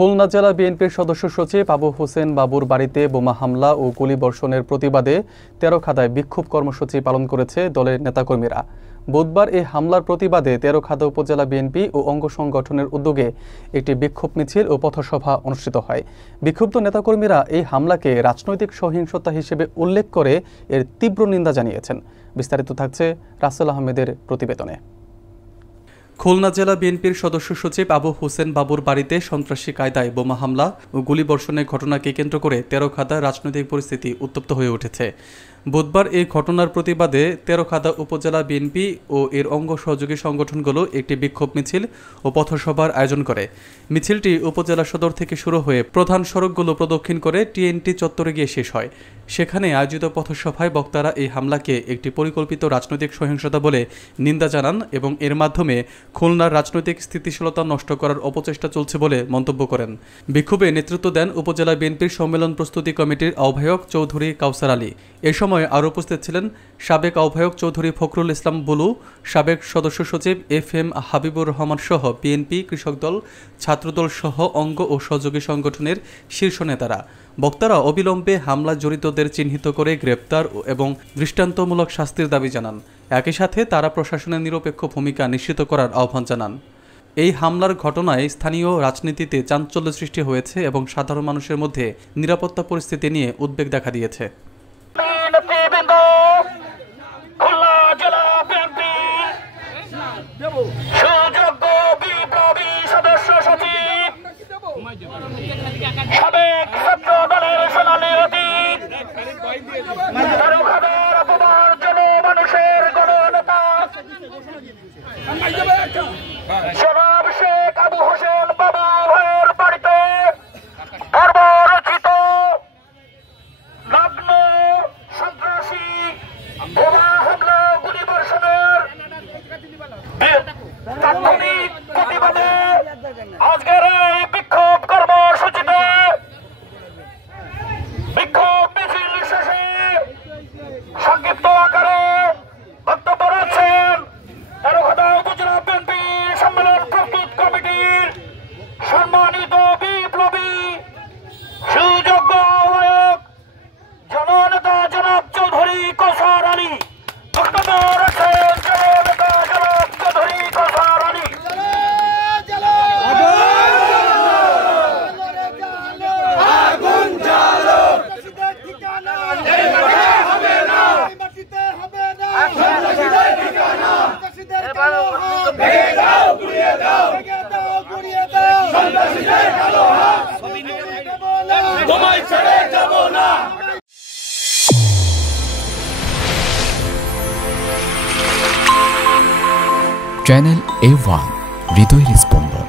খুলনা জেলা বিএনপির সদস্য সচিব আবু হোসেন বাবুর বাড়িতে বোমা হামলা ও গুলিবর্ষণের প্রতিবাদে তেরোখাদায় বিক্ষোভ কর্মসূচি পালন করেছে দলের নেতাকর্মীরা। বুধবার এই হামলার প্রতিবাদে তেরোখাদা উপজেলা বিএনপি ও অঙ্গ সংগঠনের উদ্যোগে একটি বিক্ষোভ মিছিল ও পথসভা অনুষ্ঠিত হয়। বিক্ষুব্ধ নেতাকর্মীরা এই হামলাকে রাজনৈতিক সহিংসতা হিসেবে উল্লেখ করে এর তীব্র নিন্দা জানিয়েছেন। বিস্তারিত থাকছে রাসেল আহমেদের প্রতিবেদনে। খুলনা জেলা বিএনপির সদস্য সচিব আবু হোসেন বাবুর বাড়িতে সন্ত্রাসী কায়দায় বোমা হামলা ও গুলিবর্ষণের ঘটনাকে কেন্দ্র করে তেরোখাদায় রাজনৈতিক পরিস্থিতি উত্তপ্ত হয়ে উঠেছে। বুধবার এই ঘটনার প্রতিবাদে তেরোখাদা উপজেলা বিএনপি ও এর অঙ্গ সহযোগী সংগঠনগুলো একটি বিক্ষোভ মিছিল ও পথসভার আয়োজন করে। মিছিলটি উপজেলা সদর থেকে শুরু হয়ে প্রধান সড়কগুলো প্রদক্ষিণ করে টিএনটি চত্বরে গিয়ে শেষ হয়। সেখানে আয়োজিত পথসভায় বক্তারা এই হামলাকে একটি পরিকল্পিত রাজনৈতিক সহিংসতা বলে নিন্দা জানান এবং এর মাধ্যমে খুলনার রাজনৈতিক স্থিতিশীলতা নষ্ট করার অপচেষ্টা চলছে বলে মন্তব্য করেন। বিক্ষোভে নেতৃত্ব দেন উপজেলা বিএনপির সম্মেলন প্রস্তুতি কমিটির আহ্বায়ক চৌধুরী কাউসার আলী। এ সময় আরও উপস্থিত ছিলেন সাবেক আহ্বায়ক চৌধুরী ফখরুল ইসলাম বুলু, সাবেক সদস্য সচিব FM হাবিবুর রহমান সহ বিএনপি, কৃষক দল, ছাত্রদল সহ অঙ্গ ও সহযোগী সংগঠনের শীর্ষ নেতারা। বক্তারা অবিলম্বে হামলা জড়িতদের চিহ্নিত করে গ্রেপ্তার এবং দৃষ্টান্তমূলক শাস্তির দাবি জানান। একই সাথে তারা প্রশাসনের নিরপেক্ষ ভূমিকা নিশ্চিত করার আহ্বান জানান। এই হামলার ঘটনায় স্থানীয় রাজনীতিতে চাঞ্চল্য সৃষ্টি হয়েছে এবং সাধারণ মানুষের মধ্যে নিরাপত্তা পরিস্থিতি নিয়ে উদ্বেগ দেখা দিয়েছে। আবু হোসেন বাবুর বাড়িতে বর্বরচিত নগ্ন সন্ত্রাসী বোমা হামলা গুলিবর্ষণের তাৎক্ষণিক প্রতিবাদে আজকের এই বিক্ষোভ কর্মসূচিতে বিক্ষোভ মিছিল শেষে সংক্ষিপ্ত আকারে বক্তব্য রাখছেন তেরোখাদা উপজেলা বিএনপি সম্মেলন প্রস্তুত কমিটির সম্মানিত বিপ্লবী সুযোগ্য আহ্বায়ক জননেতা জনাব চৌধুরী কাউসার আলী। বক্তব্য রাখছেন জননেতা জনাব চৌধুরী কাউসার আলী। চ্যানেল A1 হৃদয়ের স্পন্দন।